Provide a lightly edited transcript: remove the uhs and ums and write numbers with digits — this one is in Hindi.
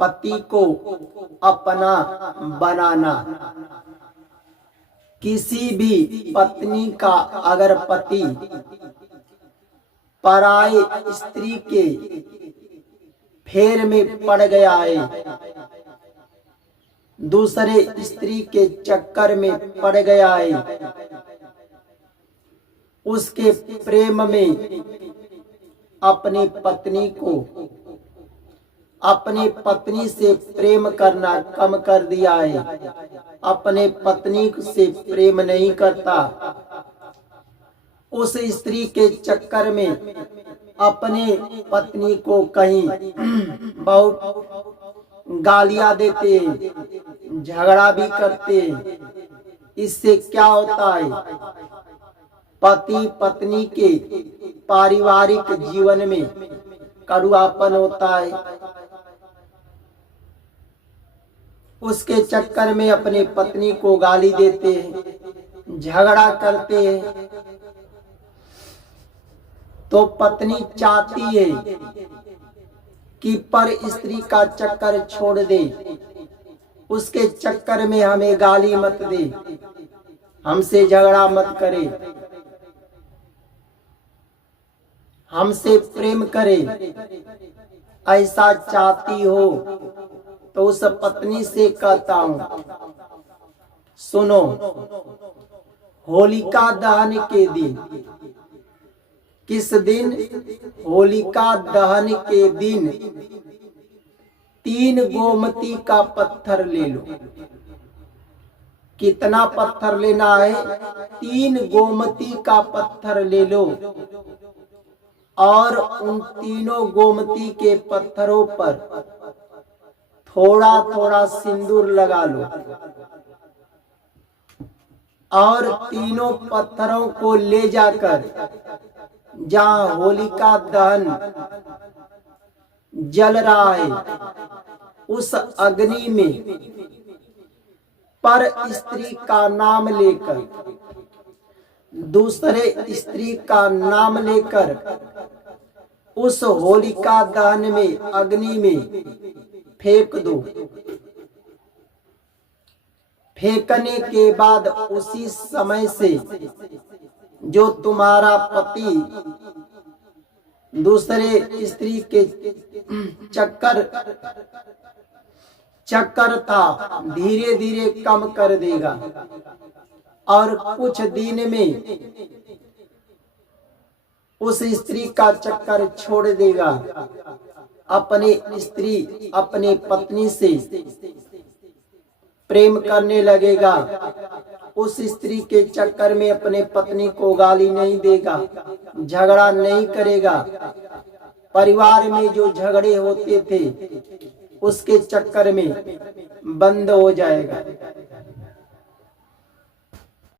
पति को अपना बनाना। किसी भी पत्नी का अगर पति पराई स्त्री के फेर में पड़ गया है, दूसरे स्त्री के चक्कर में पड़ गया है, उसके प्रेम में अपनी पत्नी को अपनी पत्नी से प्रेम करना कम कर दिया है, अपने पत्नी से प्रेम नहीं करता, उस स्त्री के चक्कर में अपने पत्नी को कहीं बहुत गालियां देते, झगड़ा भी करते। इससे क्या होता है, पति पत्नी के पारिवारिक जीवन में कड़वापन होता है। उसके चक्कर में अपने पत्नी को गाली देते हैं, झगड़ा करते हैं। तो पत्नी चाहती है कि पर स्त्री का चक्कर छोड़ दे, उसके चक्कर में हमें गाली मत दे, हमसे झगड़ा मत करे, हमसे प्रेम करे। ऐसा चाहती हो तो उस पत्नी से कहता हूं, सुनो, होलिका दहन के दिन, किस दिन? होलिका दहन के दिन 3 गोमती का पत्थर ले लो। कितना पत्थर लेना है? 3 गोमती का पत्थर ले लो और उन तीनों गोमती के पत्थरों पर थोड़ा थोड़ा सिंदूर लगा लो और तीनों पत्थरों को ले जाकर जहाँ होलिका दहन जल रहा है उस अग्नि में पर स्त्री का नाम लेकर, दूसरे स्त्री का नाम लेकर उस होलिका दहन में अग्नि में फेंक दो। फेंकने के बाद उसी समय से जो तुम्हारा पति दूसरे स्त्री के चक्कर था धीरे धीरे कम कर देगा और कुछ दिन में उस स्त्री का चक्कर छोड़ देगा। अपने स्त्री अपने पत्नी से प्रेम करने लगेगा, उस स्त्री के चक्कर में अपने पत्नी को गाली नहीं देगा, झगड़ा नहीं करेगा। परिवार में जो झगड़े होते थे उसके चक्कर में बंद हो जाएगा।